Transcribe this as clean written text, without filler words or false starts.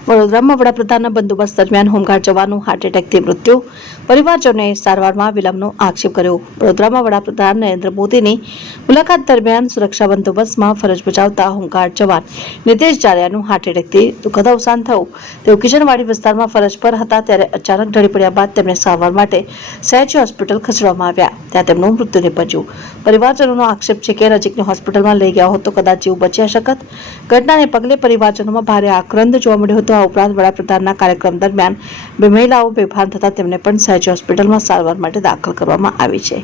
વડોદરામાં વડાપ્રધાનના બંદોબસ્ત દરમિયાન હોમગાર્ડ જવાનું હાર્ટ એટેકથી મૃત્યુ, પરિવારજનોએ સારવારમાં વિલંબનો આક્ષેપ કર્યો। વડોદરામાં વડાપ્રધાન નરેન્દ્ર મોદીની મુલાકાત દરમિયાન સુરક્ષા બંદોબસ્તમાં ફરજ બજાવતા હોમગાર્ડ જવાન નિતેશ જાડેજાનું હાર્ટ એટેકથી દુઃખદ અવસાન થયું। તેઓ કિશનવાડી વિસ્તારમાં ફરજ પર હતા ત્યારે અચાનક ઢળી પડ્યા બાદ તેમને સારવાર માટે સયાજી હોસ્પિટલ ખસેડવામાં આવ્યા, ત્યાં તેમનું મૃત્યુ નિપજ્યું। પરિવારજનોનો આક્ષેપ છે કે નજીકની હોસ્પિટલમાં લઈ ગયા હોત તો કદાચ જીવ બચી શકત। ઘટનાને પગલે પરિવારજનોમાં ભારે આક્રંદ જોવા મળ્યો હતો। આ ઉપરાંત વડાપ્રધાનના કાર્યક્રમ દરમિયાન બે મહિલાઓ બેભાન થતા તેમને પણ સયાજી હોસ્પિટલમાં સારવાર માટે દાખલ કરવામાં આવી છે।